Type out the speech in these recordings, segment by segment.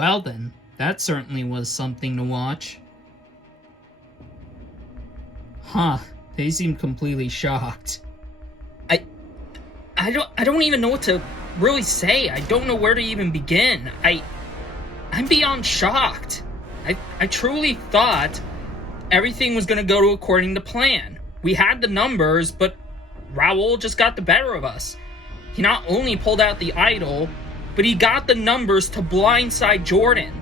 Well then, that certainly was something to watch. Huh, they seemed completely shocked. I don't even know what to really say. I don't know where to even begin. I'm beyond shocked. I truly thought everything was going to go according to plan. We had the numbers, but Raul just got the better of us. He not only pulled out the idol, but he got the numbers to blindside Jordan.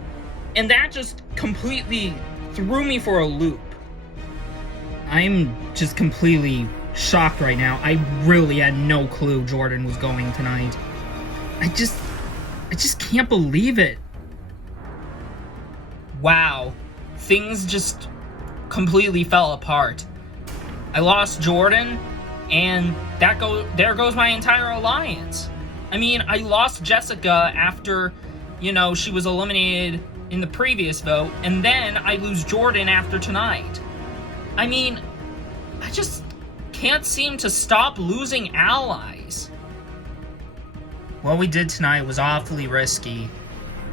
And that just completely threw me for a loop. I'm just completely shocked right now. I really had no clue Jordan was going tonight. I just can't believe it. Wow. Things just completely fell apart. I lost Jordan, and there goes my entire alliance. I mean, I lost Jessica after, she was eliminated in the previous vote, and then I lose Jordan after tonight. I mean, I just can't seem to stop losing allies. What we did tonight was awfully risky.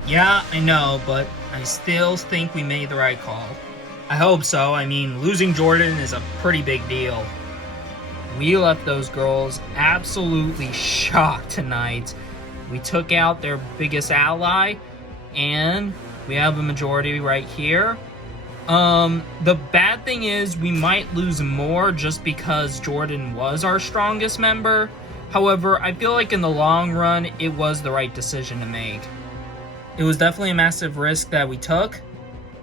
Yeah, I know, but I still think we made the right call. I hope so. I mean, losing Jordan is a pretty big deal. We left those girls absolutely shocked tonight. We took out their biggest ally, and we have a majority right here. The bad thing is we might lose more just because Jordan was our strongest member. However, I feel like in the long run, it was the right decision to make. It was definitely a massive risk that we took,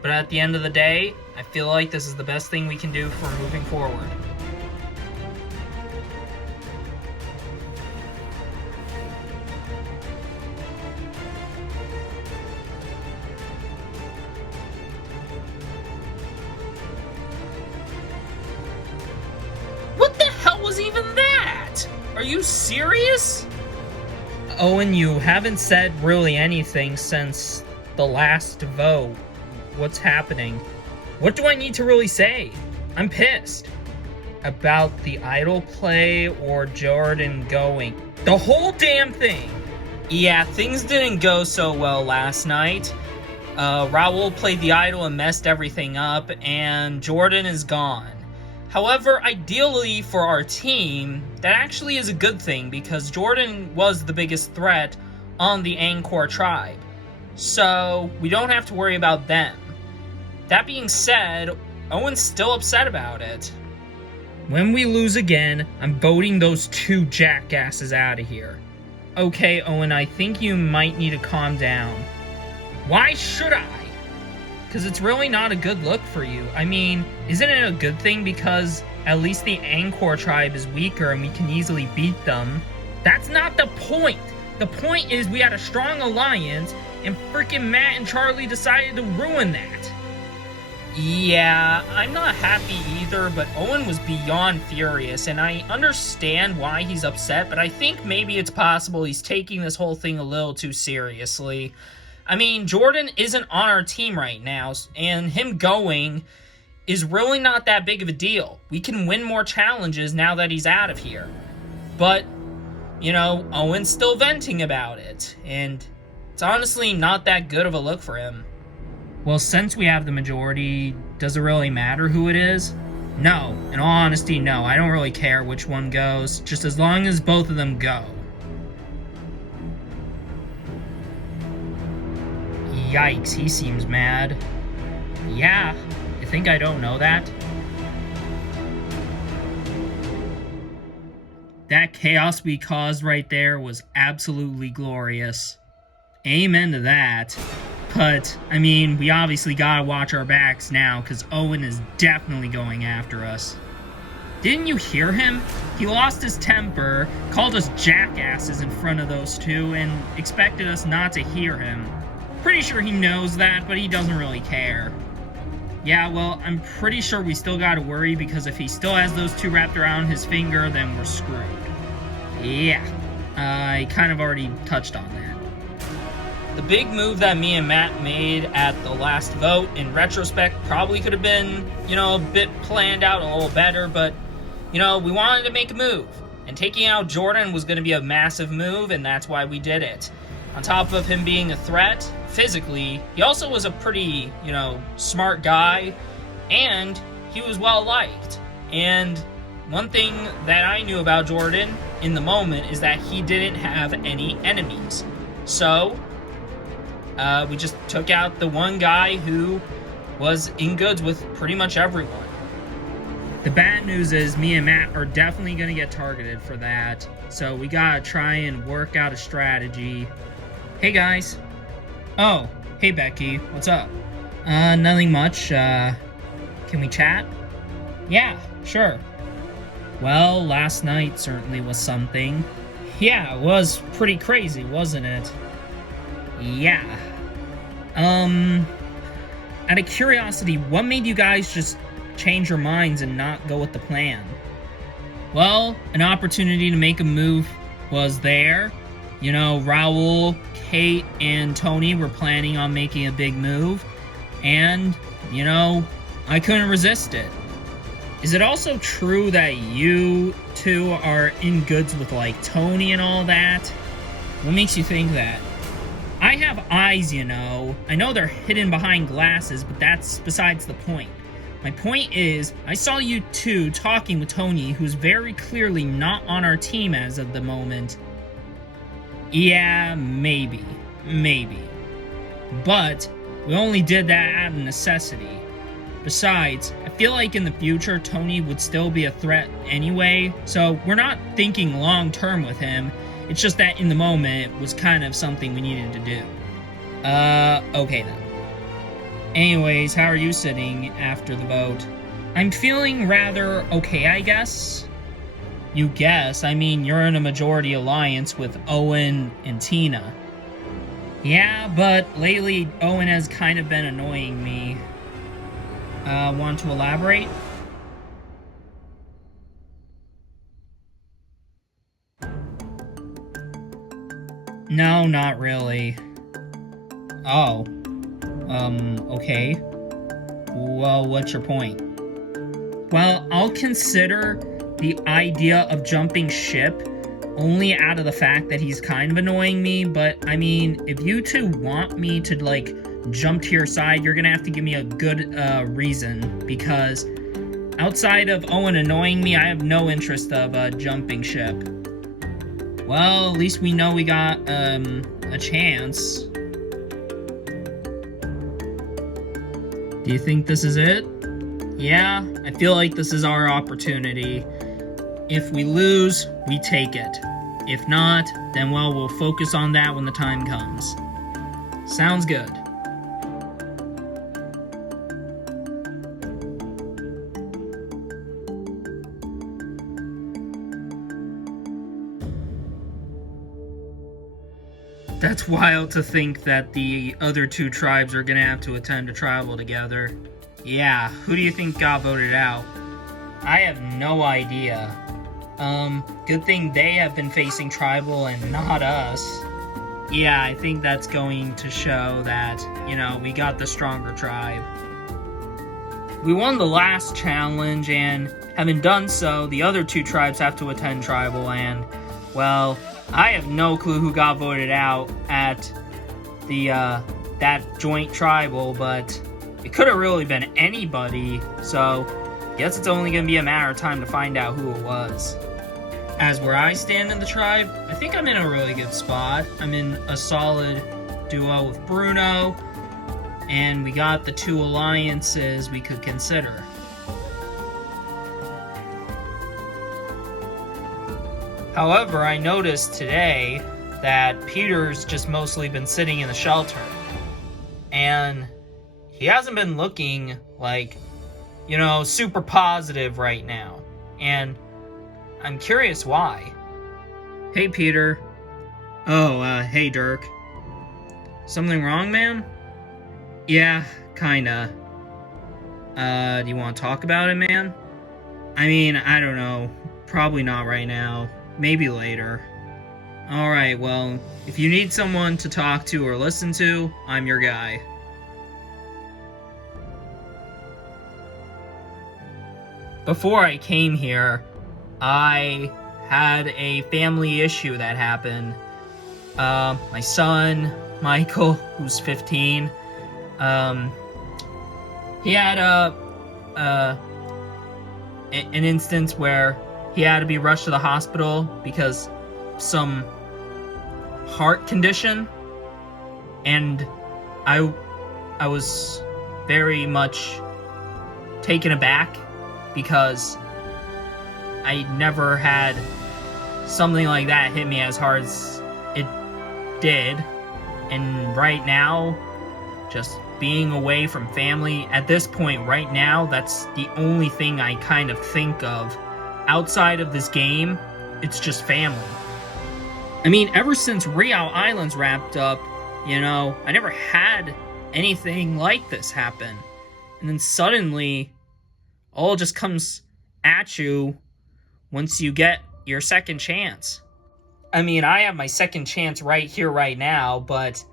but at the end of the day, I feel like this is the best thing we can do for moving forward. What the hell was even that? Are you serious? Owen, you haven't said really anything since the last vote. What's happening? What do I need to really say? I'm pissed. About the idol play or Jordan going? The whole damn thing! Yeah, things didn't go so well last night. Raul played the idol and messed everything up, and Jordan is gone. However, ideally for our team, that actually is a good thing because Jordan was the biggest threat on the Angkor tribe. So, we don't have to worry about them. That being said, Owen's still upset about it. When we lose again, I'm voting those two jackasses out of here. Okay, Owen, I think you might need to calm down. Why should I? Because it's really not a good look for you. I mean, isn't it a good thing because at least the Angkor tribe is weaker and we can easily beat them? That's not the point. The point is we had a strong alliance and freaking Matt and Charlie decided to ruin that. Yeah, I'm not happy either, but Owen was beyond furious, and I understand why he's upset, but I think maybe it's possible he's taking this whole thing a little too seriously. I mean, Jordan isn't on our team right now, and him going is really not that big of a deal. We can win more challenges now that he's out of here. But, Owen's still venting about it, and it's honestly not that good of a look for him. Well, since we have the majority, does it really matter who it is? No. In all honesty, no. I don't really care which one goes, just as long as both of them go. Yikes, he seems mad. Yeah, you think I don't know that? That chaos we caused right there was absolutely glorious. Amen to that. But, I mean, we obviously gotta watch our backs now, because Owen is definitely going after us. Didn't you hear him? He lost his temper, called us jackasses in front of those two, and expected us not to hear him. Pretty sure he knows that, but he doesn't really care. Yeah, well, I'm pretty sure we still gotta worry, because if he still has those two wrapped around his finger, then we're screwed. Yeah, I kind of already touched on that. The big move that me and Matt made at the last vote, in retrospect, probably could have been, a bit planned out a little better, but, we wanted to make a move. And taking out Jordan was going to be a massive move, and that's why we did it. On top of him being a threat, physically, he also was a pretty, smart guy, and he was well liked. And one thing that I knew about Jordan in the moment is that he didn't have any enemies. So, we just took out the one guy who was in goods with pretty much everyone. The bad news is me and Matt are definitely going to get targeted for that. So we gotta try and work out a strategy. Hey guys. Oh, hey Becky, what's up? Nothing much. Can we chat? Yeah, sure. Well, last night certainly was something. Yeah, it was pretty crazy, wasn't it? Yeah. Out of curiosity, what made you guys just change your minds and not go with the plan? Well, an opportunity to make a move was there. Raul, Kate, and Tony were planning on making a big move. And, I couldn't resist it. Is it also true that you two are in goods with, Tony and all that? What makes you think that? I have eyes, I know they're hidden behind glasses, but that's besides the point. My point is, I saw you two talking with Tony, who's very clearly not on our team as of the moment. Yeah, maybe. But we only did that out of necessity. Besides, I feel like in the future, Tony would still be a threat anyway, so we're not thinking long-term with him. It's just that in the moment, it was kind of something we needed to do. Okay then. Anyways, how are you sitting after the vote? I'm feeling rather okay, I guess. You guess? I mean, you're in a majority alliance with Owen and Tina. Yeah, but lately, Owen has kind of been annoying me. Want to elaborate? No, not really. Oh. Okay. Well, what's your point? Well, I'll consider the idea of jumping ship only out of the fact that he's kind of annoying me, but I mean, if you two want me to, jump to your side, you're gonna have to give me a good, reason, because outside of Owen annoying me, I have no interest of, jumping ship. Well, at least we know we got, a chance. Do you think this is it? Yeah, I feel like this is our opportunity. If we lose, we take it. If not, then well, we'll focus on that when the time comes. Sounds good. That's wild to think that the other two tribes are gonna have to attend a tribal together. Yeah, who do you think got voted out? I have no idea. Good thing they have been facing tribal and not us. Yeah, I think that's going to show that, we got the stronger tribe. We won the last challenge, and having done so, the other two tribes have to attend tribal, and, well, I have no clue who got voted out at the, that joint tribal, but it could have really been anybody, so guess it's only gonna be a matter of time to find out who it was. As where I stand in the tribe, I think I'm in a really good spot. I'm in a solid duo with Bruno, and we got the two alliances we could consider. However, I noticed today that Peter's just mostly been sitting in the shelter. And he hasn't been looking super positive right now. And I'm curious why. Hey, Peter. Oh, hey, Dirk. Something wrong, man? Yeah, kinda. Do you want to talk about it, man? I mean, I don't know. Probably not right now. Maybe later. Alright, well, if you need someone to talk to or listen to, I'm your guy. Before I came here, I had a family issue that happened. My son Michael, who's 15. He had an instance where he had to be rushed to the hospital because some heart condition, and I was very much taken aback because I never had something like that hit me as hard as it did. And right now, just being away from family, at this point right now, that's the only thing I kind of think of. Outside of this game, it's just family. I mean, ever since Real Islands wrapped up, I never had anything like this happen. And then suddenly, all just comes at you once you get your second chance. I mean, I have my second chance right here, right now, but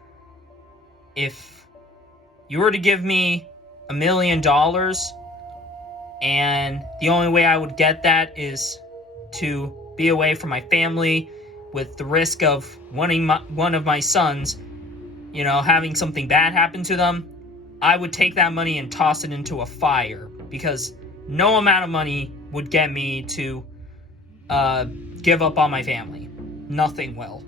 if you were to give me $1 million, and the only way I would get that is to be away from my family with the risk of one of my sons, having something bad happen to them, I would take that money and toss it into a fire, because no amount of money would get me to give up on my family. Nothing will.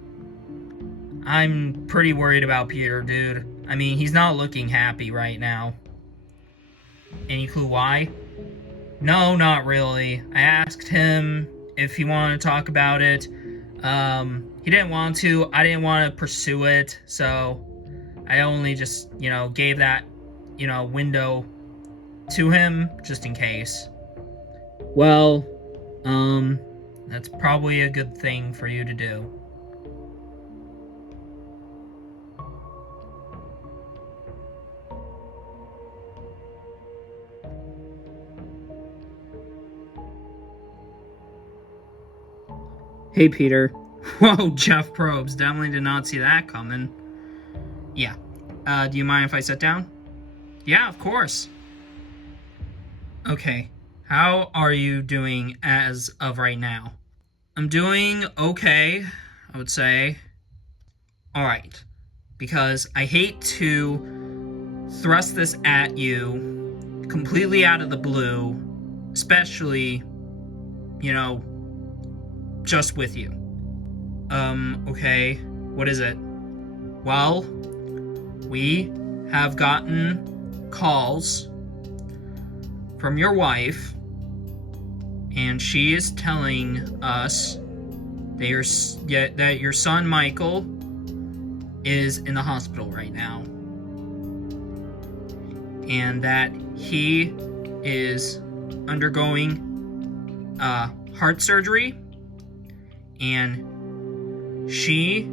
I'm pretty worried about Peter, dude. I mean, he's not looking happy right now. Any clue why? No, not really. I asked him if he wanted to talk about it. He didn't want to. I didn't want to pursue it, so I only just, gave that, window to him just in case. Well, that's probably a good thing for you to do. Hey, Peter. Whoa, Jeff Probst. Definitely did not see that coming. Yeah. Do you mind if I sit down? Yeah, of course. Okay. How are you doing as of right now? I'm doing okay, I would say. Alright. Because I hate to thrust this at you completely out of the blue, especially, just with you. Okay, what is it? Well, we have gotten calls from your wife, and she is telling us that your son Michael is in the hospital right now, and that he is undergoing heart surgery, and she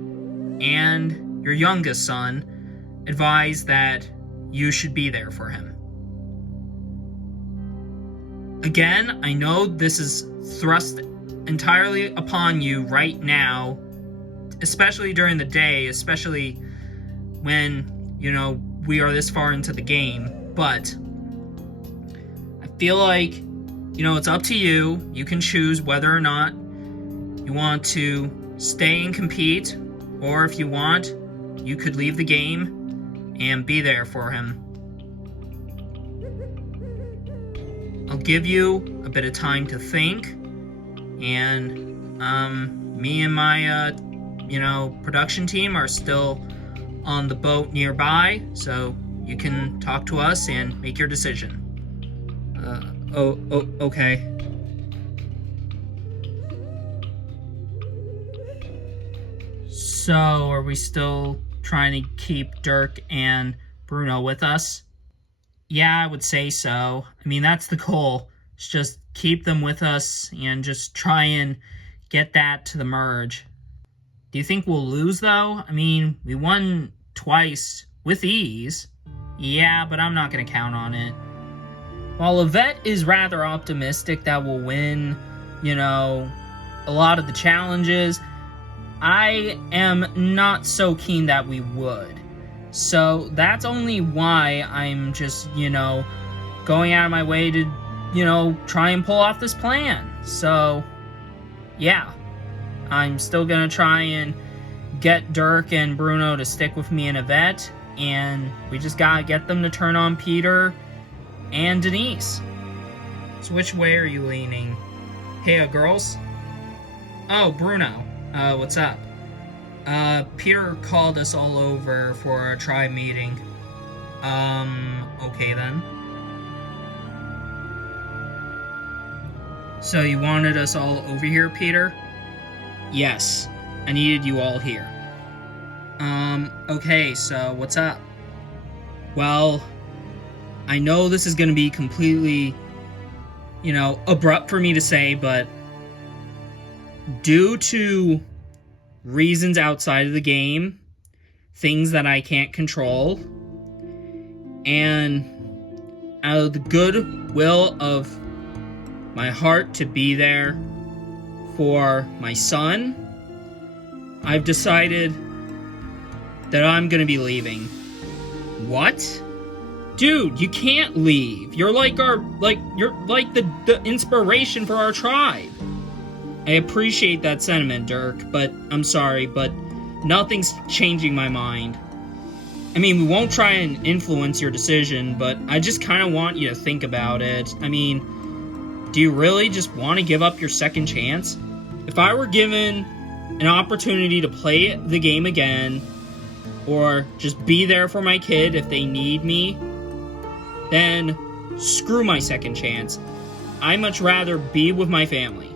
and your youngest son advised that you should be there for him. Again, I know this is thrust entirely upon you right now, especially during the day, especially when, we are this far into the game, but I feel like, it's up to you. You can choose whether or not you want to stay and compete, or if you want, you could leave the game and be there for him. I'll give you a bit of time to think, and me and my production team are still on the boat nearby, so you can talk to us and make your decision. Okay. So, are we still trying to keep Dirk and Bruno with us? Yeah, I would say so. I mean, that's the goal. It's just keep them with us and just try and get that to the merge. Do you think we'll lose, though? I mean, we won twice with ease. Yeah, but I'm not going to count on it. While Yvette is rather optimistic that we'll win, a lot of the challenges, I am not so keen that we would. So that's only why I'm just, going out of my way to, try and pull off this plan. So, yeah. I'm still gonna try and get Dirk and Bruno to stick with me in a vet, and we just gotta get them to turn on Peter and Denise. So which way are you leaning? Hey, girls? Oh, Bruno. What's up? Peter called us all over for a tribe meeting. Okay then. So you wanted us all over here, Peter? Yes, I needed you all here. Okay, so what's up? Well, I know this is gonna be completely, abrupt for me to say, but due to reasons outside of the game, things that I can't control, and out of the goodwill of my heart to be there for my son, I've decided that I'm gonna be leaving. What? Dude, you can't leave. You're like the inspiration for our tribe. I appreciate that sentiment, Dirk, but I'm sorry, but nothing's changing my mind. I mean, we won't try and influence your decision, but I just kind of want you to think about it. I mean, do you really just want to give up your second chance? If I were given an opportunity to play the game again, or just be there for my kid if they need me, then screw my second chance. I'd much rather be with my family.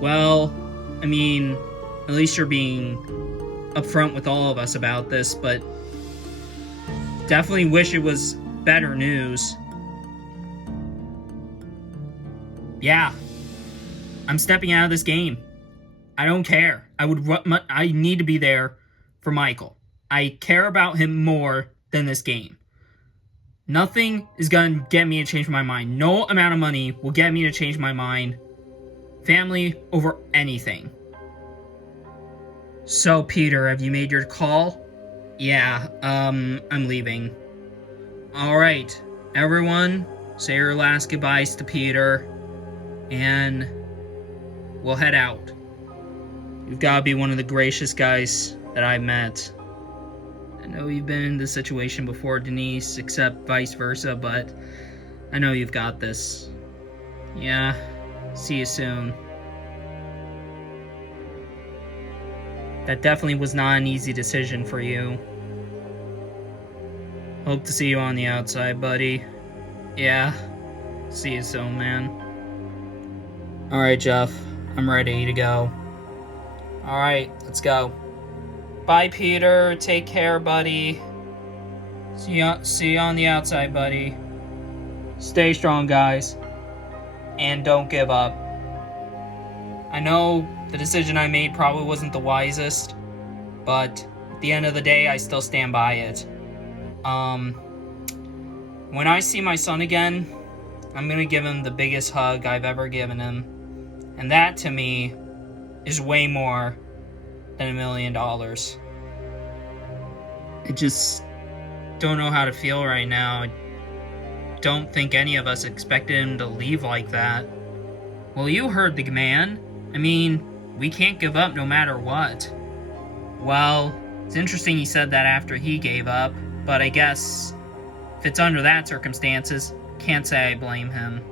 Well, I mean, at least you're being upfront with all of us about this, but definitely wish it was better news. Yeah, I'm stepping out of this game. I don't care. I need to be there for Michael. I care about him more than this game. Nothing is going to get me to change my mind. No amount of money will get me to change my mind. Family over anything. So, Peter, have you made your call? Yeah, I'm leaving. Alright, everyone, say your last goodbyes to Peter, and we'll head out. You've got to be one of the gracious guys that I've met. I know you've been in this situation before, Denise, except vice versa, but I know you've got this. Yeah, see you soon. That definitely was not an easy decision for you. Hope to see you on the outside, buddy. Yeah, see you soon, man. Alright, Jeff, I'm ready to go. Alright, let's go. Bye, Peter. Take care, buddy. See you on the outside, buddy. Stay strong, guys. And don't give up. I know the decision I made probably wasn't the wisest, but at the end of the day, I still stand by it. When I see my son again, I'm gonna give him the biggest hug I've ever given him. And that, to me, is way more than $1 million. I just don't know how to feel right now. I don't think any of us expected him to leave like that. Well, you heard the man. I mean, we can't give up no matter what. Well, it's interesting he said that after he gave up, but I guess if it's under that circumstances, can't say I blame him.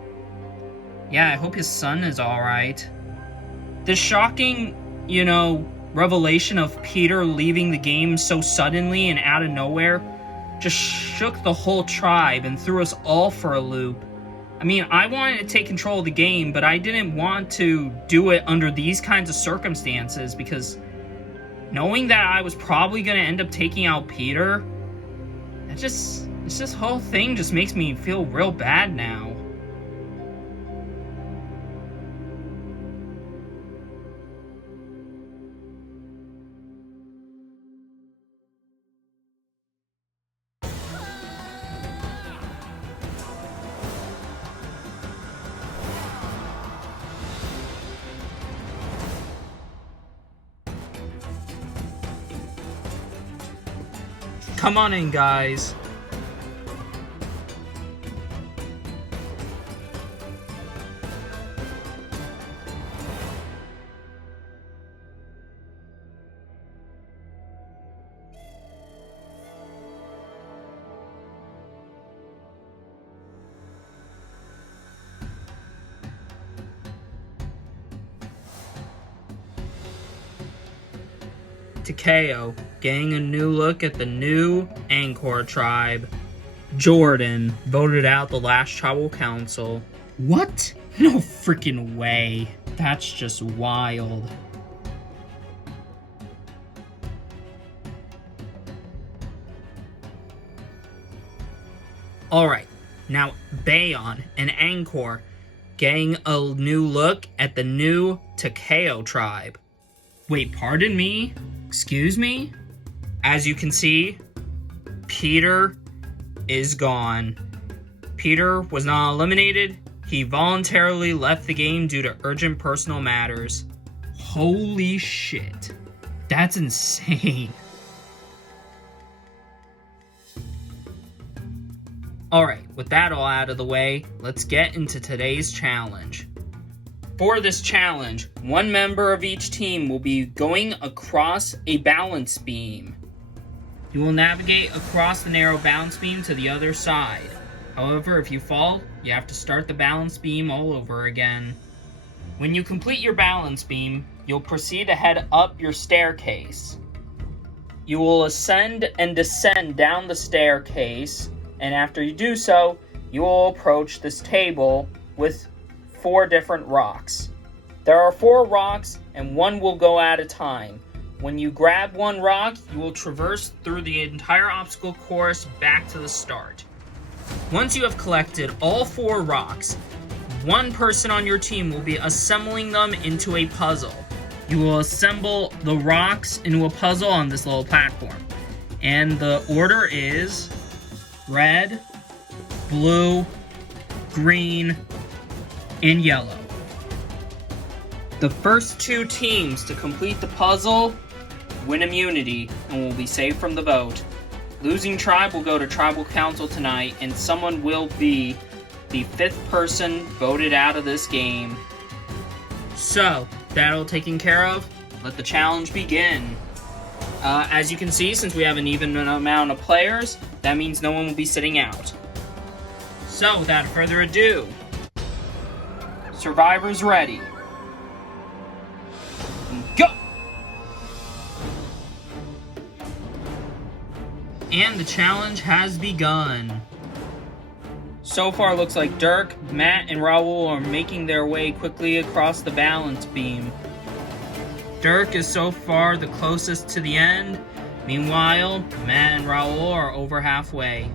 Yeah, I hope his son is alright. This shocking, revelation of Peter leaving the game so suddenly and out of nowhere just shook the whole tribe and threw us all for a loop. I mean, I wanted to take control of the game, but I didn't want to do it under these kinds of circumstances, because knowing that I was probably going to end up taking out Peter, this whole thing just makes me feel real bad now. Come on in, guys. Takeo, getting a new look at the new Angkor tribe. Jordan voted out the last tribal council. What? No freaking way. That's just wild. Alright, now Bayon and Angkor getting a new look at the new Takeo tribe. Wait, pardon me? Excuse me? As you can see, Peter is gone. Peter was not eliminated. He voluntarily left the game due to urgent personal matters. Holy shit. That's insane. Alright, with that all out of the way, let's get into today's challenge. For this challenge, one member of each team will be going across a balance beam. You will navigate across the narrow balance beam to the other side. However, if you fall, you have to start the balance beam all over again. When you complete your balance beam, you'll proceed to head up your staircase. You will ascend and descend down the staircase, and after you do so, you will approach this table with 4 different rocks. There are 4 rocks, and one will go at a time. When you grab one rock, you will traverse through the entire obstacle course back to the start. Once you have collected all 4 rocks, one person on your team will be assembling them into a puzzle. You will assemble the rocks into a puzzle on this little platform. And the order is red, blue, green, and yellow. The first 2 teams to complete the puzzle win immunity and will be saved from the vote. Losing tribe will go to tribal council tonight, and someone will be the 5th person voted out of this game. So, that all taken care of, let the challenge begin. As you can see, since we have an even amount of players, that means no one will be sitting out. So, without further ado, survivors ready. Go! And the challenge has begun. So far, looks like Dirk, Matt, and Raul are making their way quickly across the balance beam. Dirk is so far the closest to the end. Meanwhile, Matt and Raul are over halfway.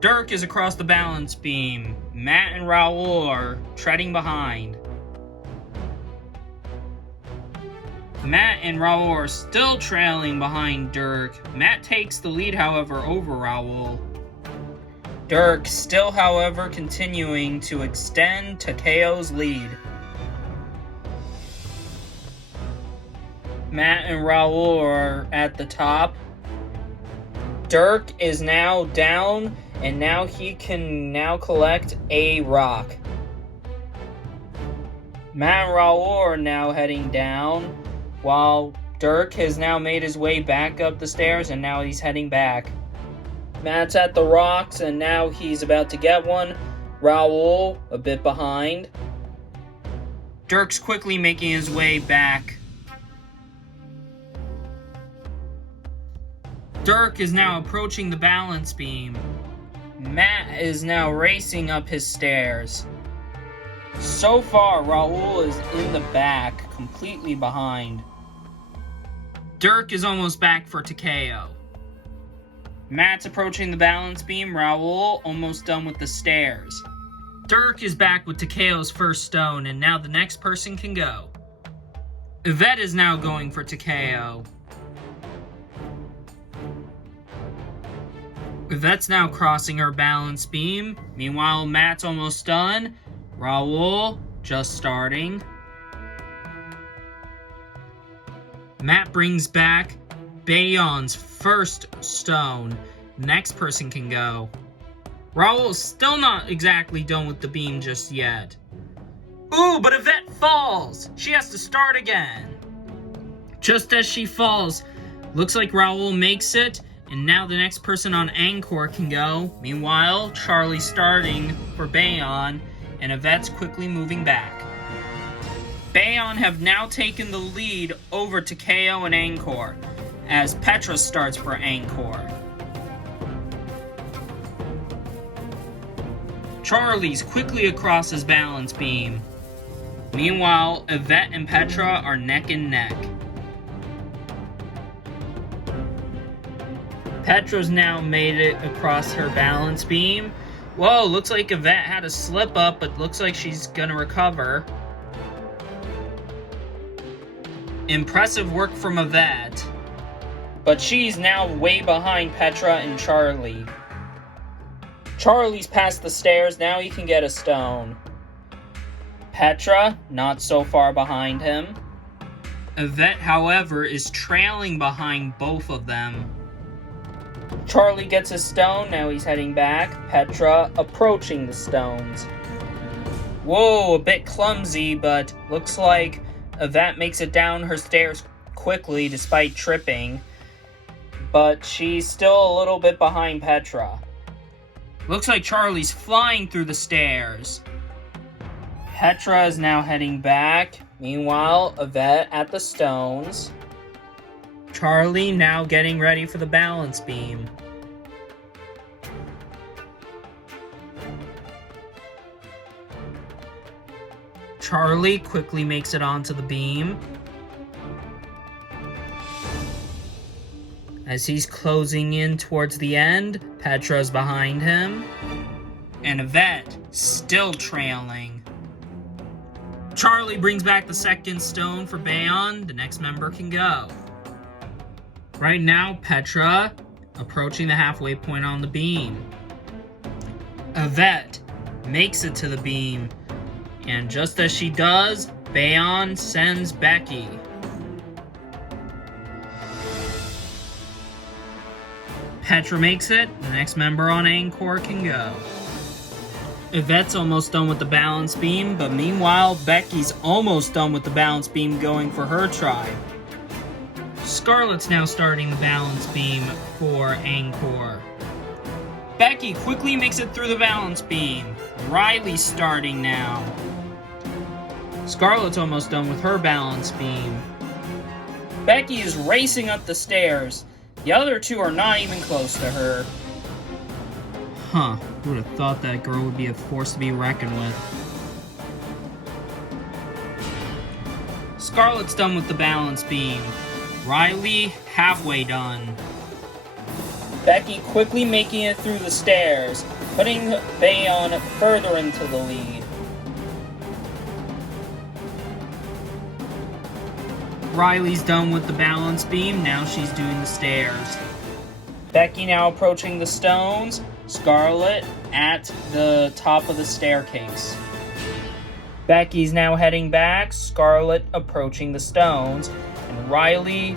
Dirk is across the balance beam. Matt and Raul are treading behind. Matt and Raul are still trailing behind Dirk. Matt takes the lead, however, over Raul. Dirk still, however, continuing to extend Takeo's lead. Matt and Raul are at the top. Dirk is now down, and now he can now collect a rock. Matt and Raul are now heading down, while Dirk has now made his way back up the stairs, and now he's heading back. Matt's at the rocks, and now he's about to get one. Raul, a bit behind. Dirk's quickly making his way back. Dirk is now approaching the balance beam. Matt is now racing up his stairs. So far, Raul is in the back, completely behind. Dirk is almost back for Takeo. Matt's approaching the balance beam. Raul almost done with the stairs. Dirk is back with Takeo's first stone, and now the next person can go. Yvette is now going for Takeo. Yvette's now crossing her balance beam. Meanwhile, Matt's almost done. Raul just starting. Matt brings back Bayon's first stone. Next person can go. Raul's still not exactly done with the beam just yet. Ooh, but Yvette falls! She has to start again. Just as she falls, looks like Raul makes it, and now the next person on Angkor can go. Meanwhile, Charlie's starting for Bayon, and Yvette's quickly moving back. Bayon have now taken the lead over Takeo and Angkor, as Petra starts for Angkor. Charlie's quickly across his balance beam. Meanwhile, Yvette and Petra are neck and neck. Petra's now made it across her balance beam. Whoa, looks like Yvette had a slip up, but looks like she's gonna recover. Impressive work from Yvette. But she's now way behind Petra and Charlie. Charlie's past the stairs, now he can get a stone. Petra, not so far behind him. Yvette, however, is trailing behind both of them. Charlie gets a stone, now he's heading back. Petra approaching the stones. Whoa, a bit clumsy, but looks like Yvette makes it down her stairs quickly despite tripping. But she's still a little bit behind Petra. Looks like Charlie's flying through the stairs. Petra is now heading back. Meanwhile, Yvette at the stones. Charlie now getting ready for the balance beam. Charlie quickly makes it onto the beam. As he's closing in towards the end, Petra's behind him. And Yvette still trailing. Charlie brings back the second stone for Bayon. The next member can go. Right now, Petra approaching the halfway point on the beam. Yvette makes it to the beam. And just as she does, Bayon sends Becky. Petra makes it. The next member on Angkor can go. Yvette's almost done with the balance beam, but meanwhile, Becky's almost done with the balance beam going for her tribe. Scarlett's now starting the balance beam for Angkor. Becky quickly makes it through the balance beam. Riley's starting now. Scarlett's almost done with her balance beam. Becky is racing up the stairs. The other two are not even close to her. Huh, who would have thought that girl would be a force to be reckoned with. Scarlett's done with the balance beam. Riley, halfway done. Becky quickly making it through the stairs, putting Bayon further into the lead. Riley's done with the balance beam, now she's doing the stairs. Becky now approaching the stones, Scarlett at the top of the staircase. Becky's now heading back, Scarlett approaching the stones, and Riley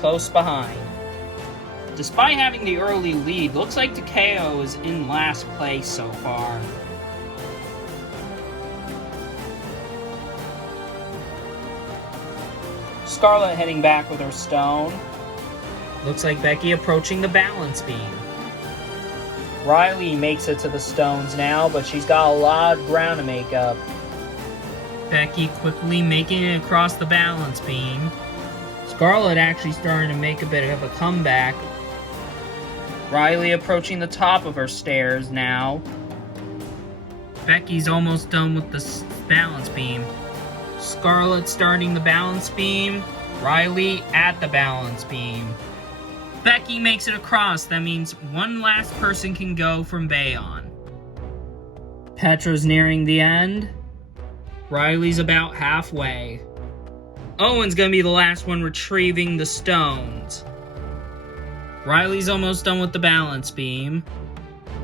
close behind. Despite having the early lead, looks like Takeo is in last place so far. Scarlett heading back with her stone. Looks like Becky approaching the balance beam. Riley makes it to the stones now, but she's got a lot of ground to make up. Becky quickly making it across the balance beam. Scarlett actually starting to make a bit of a comeback. Riley approaching the top of her stairs now. Becky's almost done with the balance beam. Scarlett starting the balance beam. Riley at the balance beam. Becky makes it across. That means one last person can go from Bayon. Petra's nearing the end. Riley's about halfway. Owen's gonna be the last one retrieving the stones. Riley's almost done with the balance beam.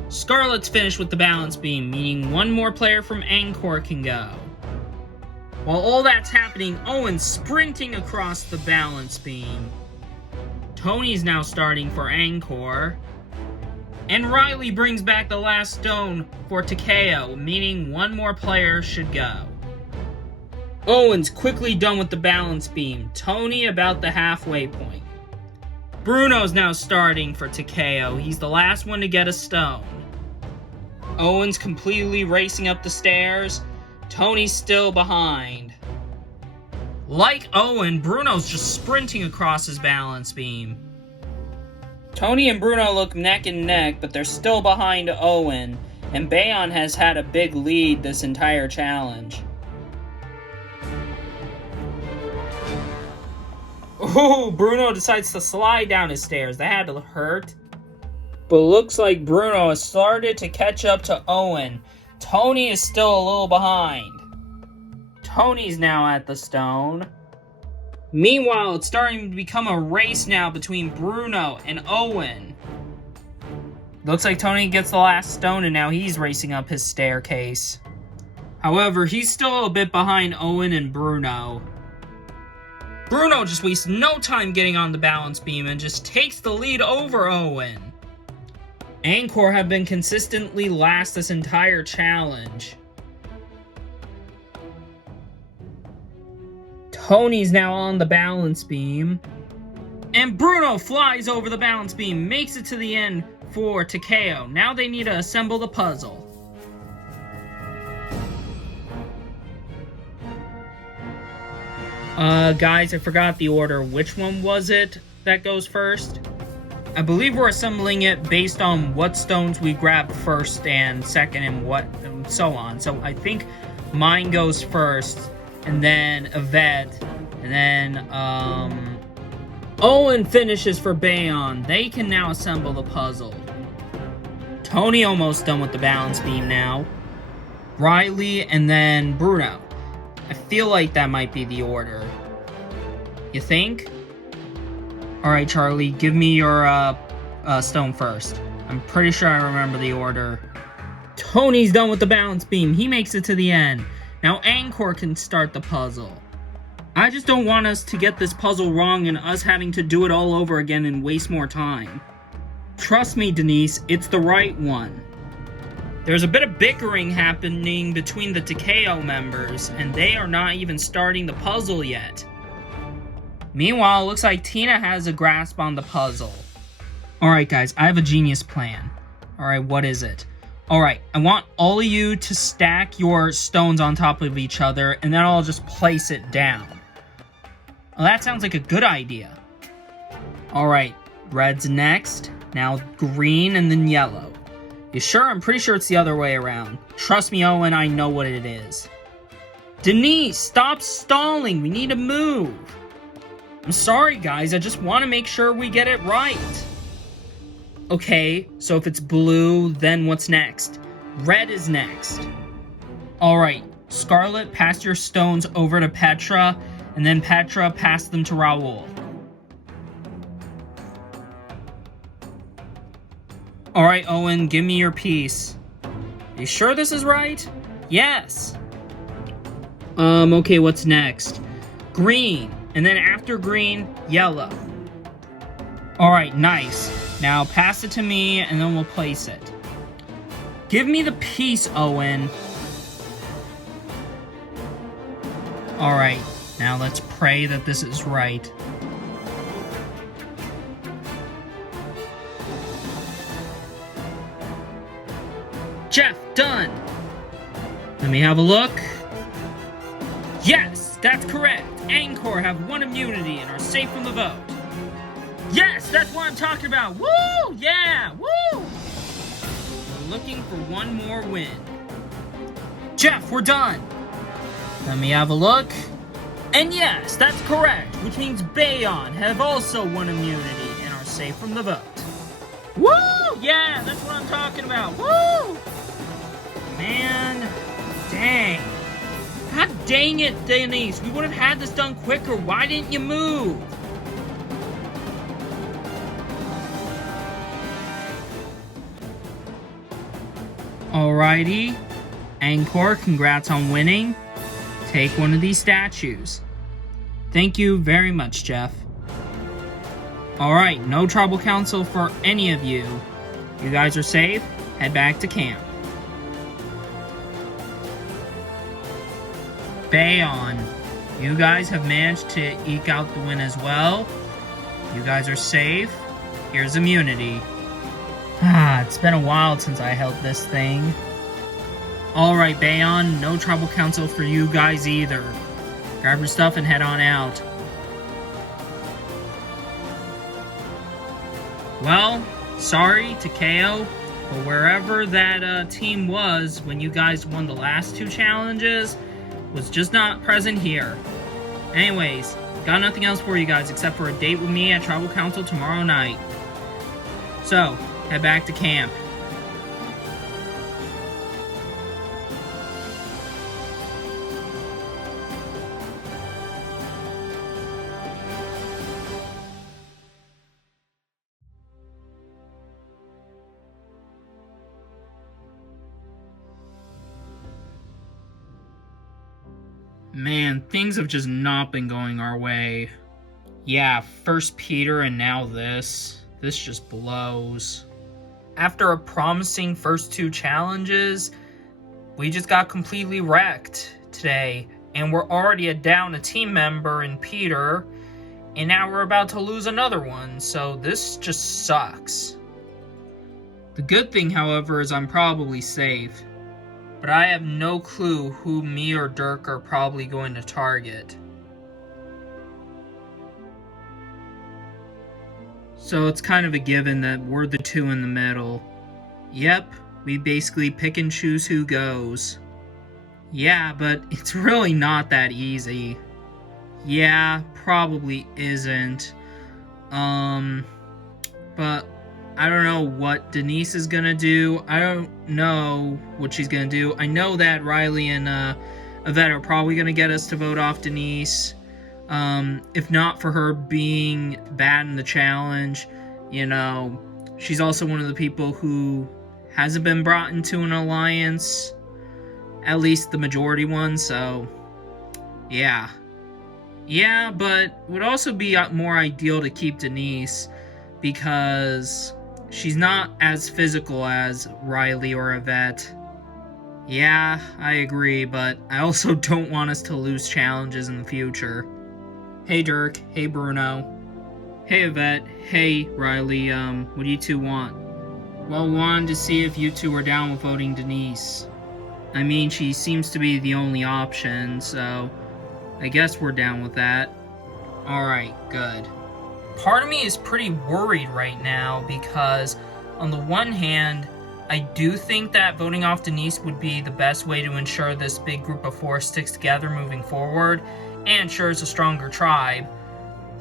Scarlett's finished with the balance beam, meaning one more player from Angkor can go. While all that's happening, Owen's sprinting across the balance beam. Tony's now starting for Angkor. And Riley brings back the last stone for Takeo, meaning one more player should go. Owen's quickly done with the balance beam. Tony about the halfway point. Bruno's now starting for Takeo. He's the last one to get a stone. Owen's completely racing up the stairs. Tony's still behind. Like Owen, Bruno's just sprinting across his balance beam. Tony and Bruno look neck and neck, but they're still behind Owen, and Bayon has had a big lead this entire challenge. Oh, Bruno decides to slide down his stairs. That had to hurt. But looks like Bruno has started to catch up to Owen. Tony is still a little behind. Tony's now at the stone. Meanwhile, it's starting to become a race now between Bruno and Owen. Looks like Tony gets the last stone and now he's racing up his staircase. However, he's still a bit behind Owen and Bruno. Bruno just wastes no time getting on the balance beam and just takes the lead over Owen. Angkor have been consistently last this entire challenge. Tony's now on the balance beam. And Bruno flies over the balance beam, makes it to the end for Takeo. Now they need to assemble the puzzle. Guys, I forgot the order. Which one was it that goes first? I believe we're assembling it based on what stones we grab first and second and so on. So I think mine goes first, and then Yvette, and then, Owen finishes for Bayon. They can now assemble the puzzle. Tony almost done with the balance beam now. Riley, and then Bruno. I feel like that might be the order. You think? Alright, Charlie, give me your, stone first. I'm pretty sure I remember the order. Tony's done with the balance beam. He makes it to the end. Now Angkor can start the puzzle. I just don't want us to get this puzzle wrong and us having to do it all over again and waste more time. Trust me, Denise, it's the right one. There's a bit of bickering happening between the Takeo members, and they are not even starting the puzzle yet. Meanwhile, it looks like Tina has a grasp on the puzzle. Alright guys, I have a genius plan. Alright, what is it? Alright, I want all of you to stack your stones on top of each other, and then I'll just place it down. Well, that sounds like a good idea. Alright, red's next. Now green and then yellow. You sure? I'm pretty sure it's the other way around. Trust me, Owen, I know what it is. Denise, stop stalling. We need to move. I'm sorry, guys. I just want to make sure we get it right. Okay, so if it's blue, then what's next? Red is next. Alright, Scarlet, pass your stones over to Petra, and then Petra, pass them to Raoul. Alright, Owen, give me your piece. You sure this is right? Yes! Okay, what's next? Green. And then after green, yellow. Alright, nice. Now pass it to me, and then we'll place it. Give me the piece, Owen. Alright, now let's pray that this is right. Jeff, done! Let me have a look. Yes, that's correct. Angkor have one immunity and are safe from the vote. Yes, that's what I'm talking about. Woo! Yeah, woo! We're looking for one more win. Jeff, we're done. Let me have a look. And yes, that's correct, which means Bayon have also won immunity and are safe from the vote. Woo! Yeah, that's what I'm talking about. Woo! Man, dang. God dang it, Denise. We would have had this done quicker. Why didn't you move? Alrighty. Angkor, congrats on winning. Take one of these statues. Thank you very much, Jeff. Alright, no tribal council for any of you. You guys are safe. Head back to camp. Bayon, you guys have managed to eke out the win as well. You guys are safe. Here's immunity. It's been a while since I held this thing. Alright, Bayon, no tribal council for you guys either. Grab your stuff and head on out. Well, sorry to KO, but wherever that team was when you guys won the last 2 challenges was just not present here. Anyways, got nothing else for you guys except for a date with me at Tribal Council tomorrow night. So, head back to camp. Man, things have just not been going our way. Yeah, first Peter and now this. This just blows. After a promising first 2 challenges, we just got completely wrecked today. And we're already down a team member in Peter, and now we're about to lose another one, so this just sucks. The good thing, however, is I'm probably safe. But I have no clue who me or Dirk are probably going to target. So it's kind of a given that we're the 2 in the middle. Yep, we basically pick and choose who goes. Yeah, but it's really not that easy. Yeah, probably isn't. But I don't know what Denise is gonna do. I don't know what she's gonna do. I know that Riley and Yvette are probably gonna get us to vote off Denise. If not for her being bad in the challenge, you know, she's also one of the people who hasn't been brought into an alliance, at least the majority one, so yeah. Yeah, but it would also be more ideal to keep Denise because she's not as physical as Riley or Yvette. Yeah, I agree, but I also don't want us to lose challenges in the future. Hey Dirk, hey Bruno. Hey Yvette, hey Riley, what do you 2 want? Well, we wanted to see if you 2 were down with voting Denise. I mean, she seems to be the only option, so I guess we're down with that. Alright, good. Part of me is pretty worried right now because, on the one hand, I do think that voting off Denise would be the best way to ensure this big group of 4 sticks together moving forward and ensures a stronger tribe.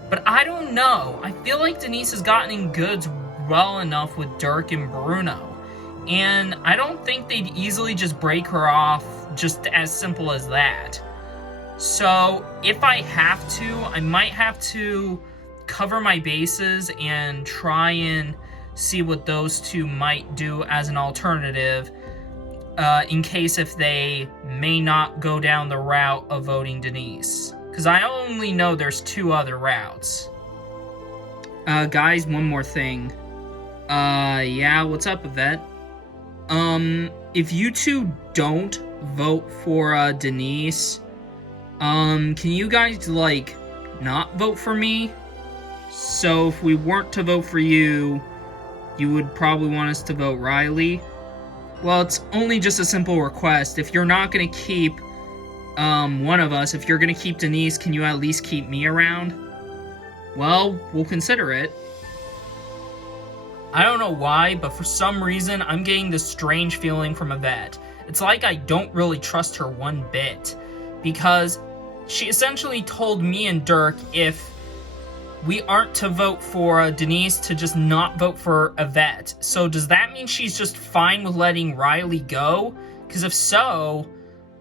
But I don't know. I feel like Denise has gotten in goods well enough with Dirk and Bruno. And I don't think they'd easily just break her off just as simple as that. So, if I have to, I might have to cover my bases and try and see what those 2 might do as an alternative in case if they may not go down the route of voting Denise. Because I only know there's 2 other routes. Guys, one more thing. Yeah, what's up, Yvette? If you 2 don't vote for Denise, can you guys, like, not vote for me? So if we weren't to vote for you, you would probably want us to vote Riley? Well, it's only just a simple request. If you're not going to keep one of us, if you're going to keep Denise, can you at least keep me around? Well, we'll consider it. I don't know why, but for some reason, I'm getting this strange feeling from Yvette. It's like I don't really trust her one bit. Because she essentially told me and Dirk if we aren't to vote for Denise to just not vote for Yvette. So does that mean she's just fine with letting Riley go? Because if so,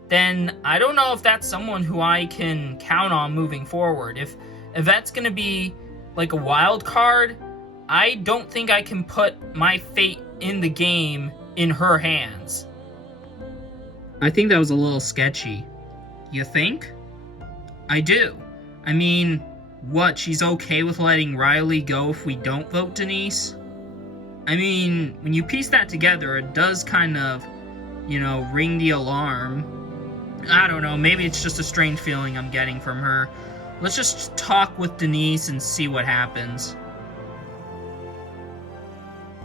then I don't know if that's someone who I can count on moving forward. If Yvette's going to be like a wild card, I don't think I can put my fate in the game in her hands. I think that was a little sketchy. You think? I do. I mean, what, she's okay with letting Riley go if we don't vote Denise? I mean, when you piece that together, it does kind of, you know, ring the alarm. I don't know, maybe it's just a strange feeling I'm getting from her. Let's just talk with Denise and see what happens.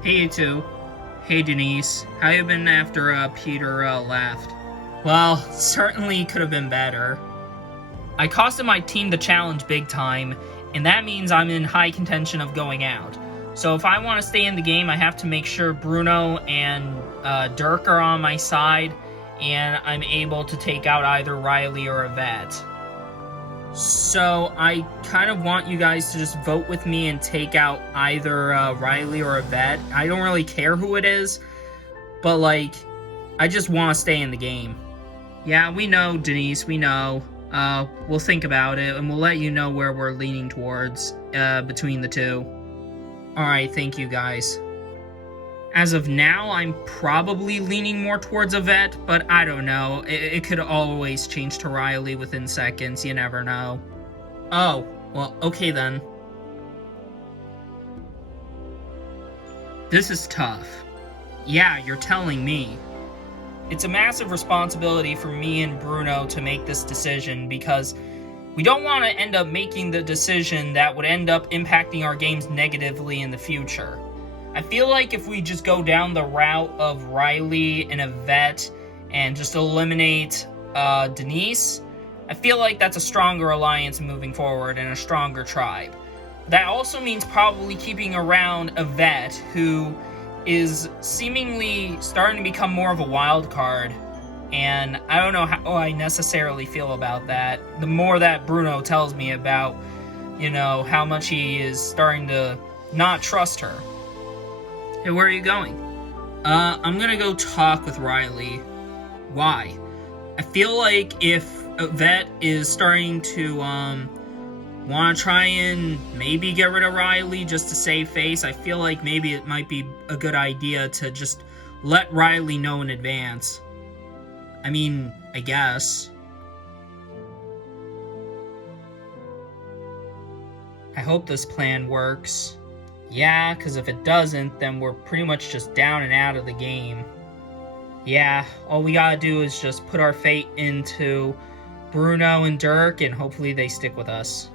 Hey, you 2. Hey, Denise. How you been after Peter left? Well, certainly could have been better. I costed my team the challenge big time, and that means I'm in high contention of going out. So if I want to stay in the game, I have to make sure Bruno and Dirk are on my side, and I'm able to take out either Riley or Yvette. So I kind of want you guys to just vote with me and take out either Riley or Yvette. I don't really care who it is, but like, I just want to stay in the game. Yeah, we know, Denise, we know. We'll think about it, and we'll let you know where we're leaning towards between the two. Alright, thank you guys. As of now, I'm probably leaning more towards Yvette, but I don't know. It could always change to Riley within seconds, you never know. Oh, well, okay then. This is tough. Yeah, you're telling me. It's a massive responsibility for me and Bruno to make this decision because we don't want to end up making the decision that would end up impacting our games negatively in the future. I feel like if we just go down the route of Riley and Yvette and just eliminate Denise, I feel like that's a stronger alliance moving forward and a stronger tribe. That also means probably keeping around Yvette, who is seemingly starting to become more of a wild card, and I don't know how I necessarily feel about that. The more that Bruno tells me about, you know, how much he is starting to not trust her. Hey, where are you going? I'm gonna go talk with Riley. Why? I feel like if Yvette is starting to, want to try and maybe get rid of Riley just to save face, I feel like maybe it might be a good idea to just let Riley know in advance. I mean, I guess. I hope this plan works. Yeah, because if it doesn't, then we're pretty much just down and out of the game. Yeah, all we gotta do is just put our fate into Bruno and Dirk, and hopefully they stick with us.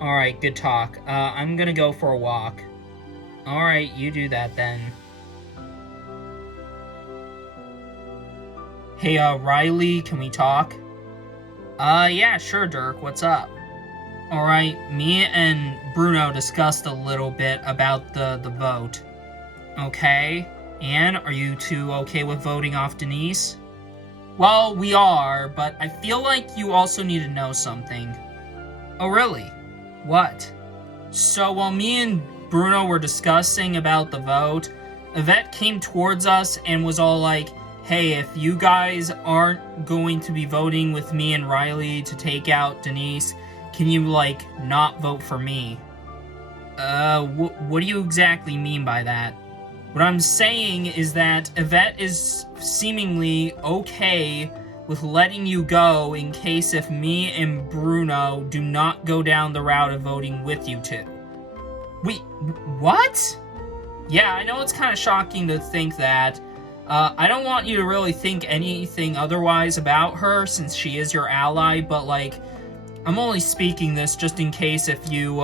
Alright, good talk. I'm gonna go for a walk. Alright, you do that then. Hey, Riley, can we talk? Yeah, sure, Dirk, what's up? Alright, me and Bruno discussed a little bit about the vote. Okay, and are you two okay with voting off Denise? Well, we are, but I feel like you also need to know something. Oh, really? What? So while me and Bruno were discussing about the vote, Yvette came towards us and was all like, hey, if you guys aren't going to be voting with me and Riley to take out Denise, can you, like, not vote for me? What do you exactly mean by that? What I'm saying is that Yvette is seemingly okay with letting you go in case if me and Bruno do not go down the route of voting with you two. Wait, what? Yeah, I know it's kind of shocking to think that. I don't want you to really think anything otherwise about her since she is your ally, but like, I'm only speaking this just in case if you,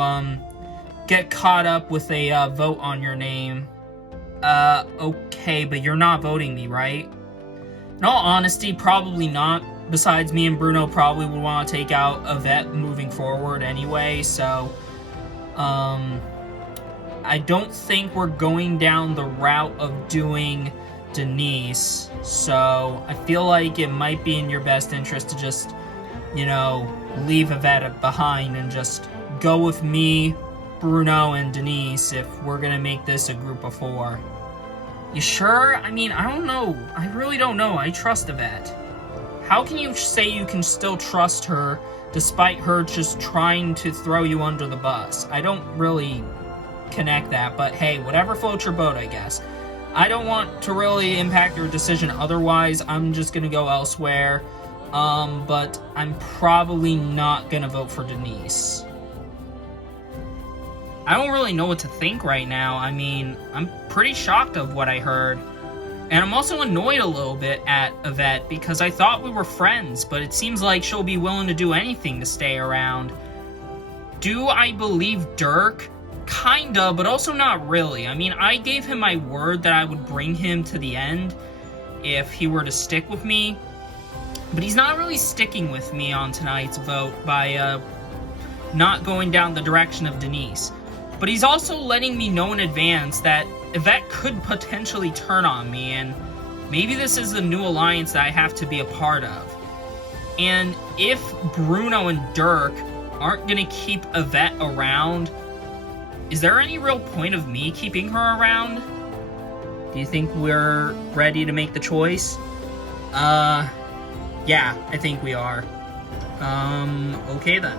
get caught up with a, vote on your name. Okay, but you're not voting me, right? In all honesty, probably not. Besides, me and Bruno probably would want to take out Yvette moving forward anyway, so, I don't think we're going down the route of doing Denise, so I feel like it might be in your best interest to just, you know, leave Yvette behind and just go with me, Bruno, and Denise if we're gonna make this a group of 4. You sure? I mean, I don't know. I really don't know. I trust Yvette. How can you say you can still trust her despite her just trying to throw you under the bus? I don't really connect that, but hey, whatever floats your boat, I guess. I don't want to really impact your decision otherwise. I'm just gonna go elsewhere. But I'm probably not gonna vote for Denise. I don't really know what to think right now. I mean, I'm pretty shocked of what I heard. And I'm also annoyed a little bit at Yvette because I thought we were friends, but it seems like she'll be willing to do anything to stay around. Do I believe Dirk? Kinda, but also not really. I mean, I gave him my word that I would bring him to the end if he were to stick with me. But he's not really sticking with me on tonight's vote by not going down the direction of Denise. But he's also letting me know in advance that Yvette could potentially turn on me, and maybe this is the new alliance that I have to be a part of. And if Bruno and Dirk aren't gonna keep Yvette around, is there any real point of me keeping her around? Do you think we're ready to make the choice? Yeah, I think we are. Okay then.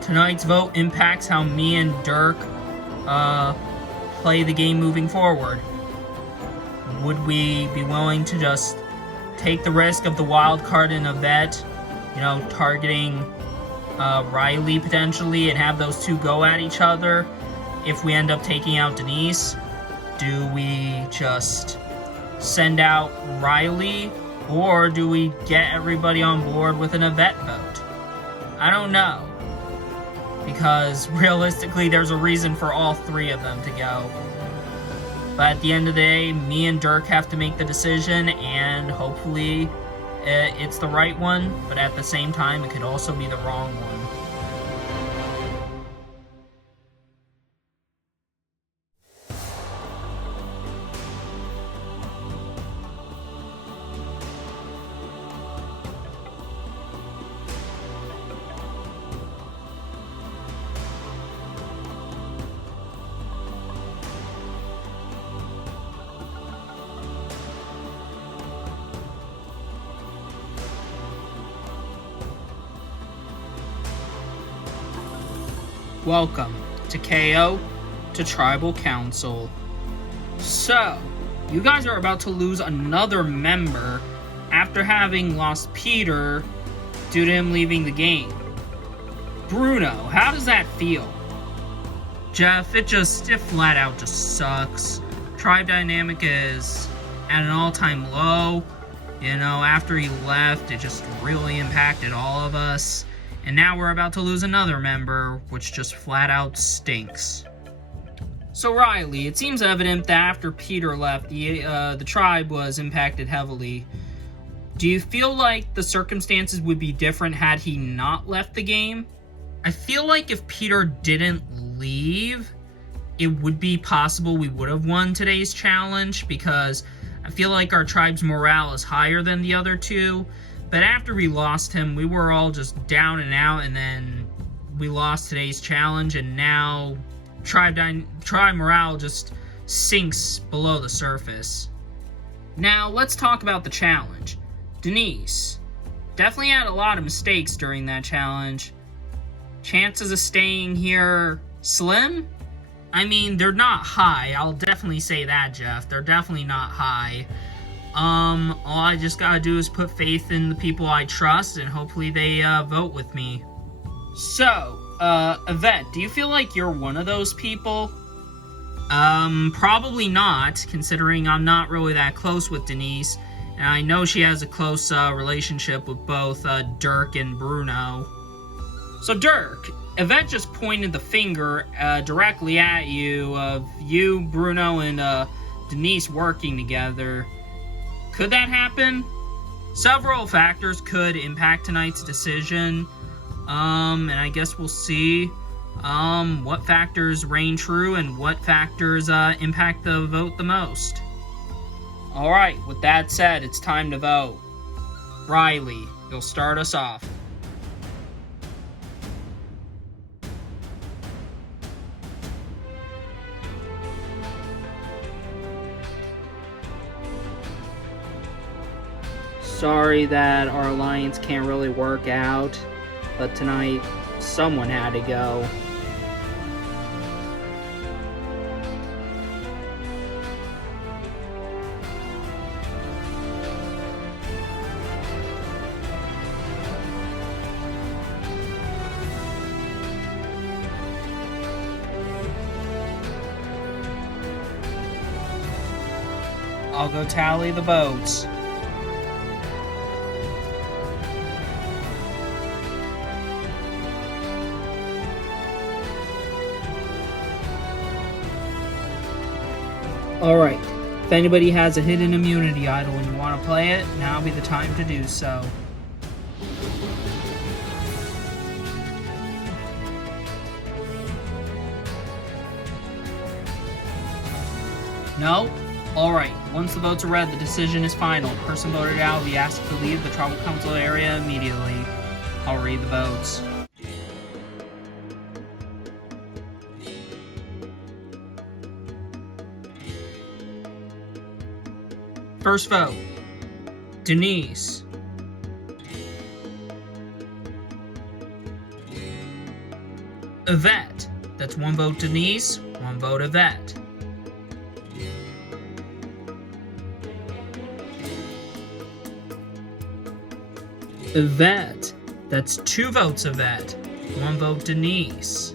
Tonight's vote impacts how me and Dirk, play the game moving forward. Would we be willing to just take the risk of the wild card in Yvette, you know, targeting Riley potentially, and have those two go at each other if we end up taking out Denise? Do we just send out Riley, or do we get everybody on board with an Yvette vote? I don't know. Because realistically, there's a reason for all three of them to go. But at the end of the day, me and Dirk have to make the decision, and hopefully it's the right one, but at the same time, it could also be the wrong one. Welcome to KO to Tribal Council. So, you guys are about to lose another member after having lost Peter due to him leaving the game. Bruno, how does that feel? Jeff, it flat out just sucks. Tribe dynamic is at an all-time low. You know, after he left, it just really impacted all of us. And now we're about to lose another member, which just flat out stinks. So Riley, it seems evident that after Peter left, the tribe was impacted heavily. Do you feel like the circumstances would be different had he not left the game? I feel like if Peter didn't leave, it would be possible we would have won today's challenge, because I feel like our tribe's morale is higher than the other two. But after we lost him, we were all just down and out, and then we lost today's challenge, and now tribe morale just sinks below the surface. Now, let's talk about the challenge. Denise definitely had a lot of mistakes during that challenge. Chances of staying here slim? I mean, they're not high. I'll definitely say that, Jeff. They're definitely not high. All I just gotta do is put faith in the people I trust, and hopefully they vote with me. So, Yvette, do you feel like you're one of those people? Probably not, considering I'm not really that close with Denise, and I know she has a close relationship with both Dirk and Bruno. So Dirk, Yvette just pointed the finger directly at you of you, Bruno, and Denise working together. Could that happen? Several factors could impact tonight's decision, and I guess we'll see what factors reign true and what factors impact the vote the most. Alright, with that said, it's time to vote. Riley, you'll start us off. Sorry that our alliance can't really work out, but tonight someone had to go. I'll go tally the votes. Alright, if anybody has a hidden immunity idol and you want to play it, now would be the time to do so. No? Alright, once the votes are read, the decision is final. Person voted out will be asked to leave the tribal council area immediately. I'll read the votes. First vote, Denise. Yvette. That's one vote Denise, one vote Yvette. Yvette. That's two votes Yvette, one vote Denise.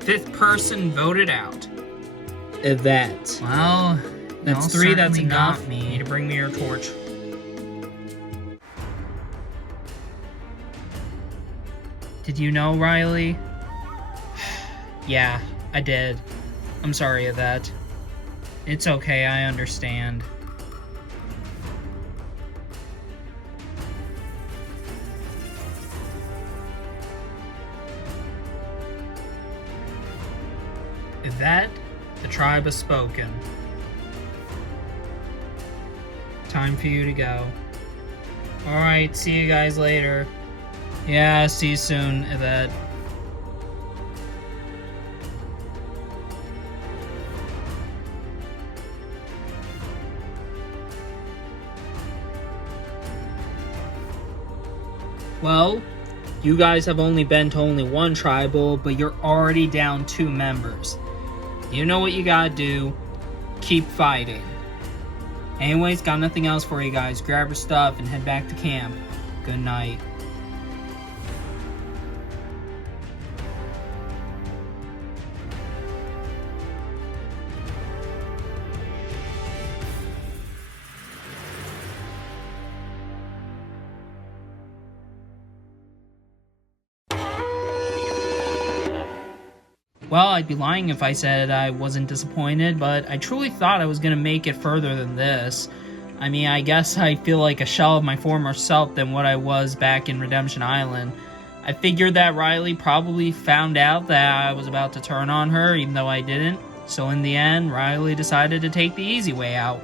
Fifth person voted out. Yvette. Well, that's three, that's enough. You need to bring me your torch. Did you know, Riley? Yeah, I did. I'm sorry, Yvette. It's okay, I understand. Yvette, the tribe has spoken. Time for you to go. Alright, see you guys later. Yeah, see you soon, Yvette. Well, you guys have only been to only one tribal, but you're already down 2 members. You know what you gotta do. Keep fighting. Anyways, got nothing else for you guys. Grab your stuff and head back to camp. Good night. Well, I'd be lying if I said I wasn't disappointed, but I truly thought I was going to make it further than this. I mean, I guess I feel like a shell of my former self than what I was back in Redemption Island. I figured that Riley probably found out that I was about to turn on her, even though I didn't. So in the end, Riley decided to take the easy way out.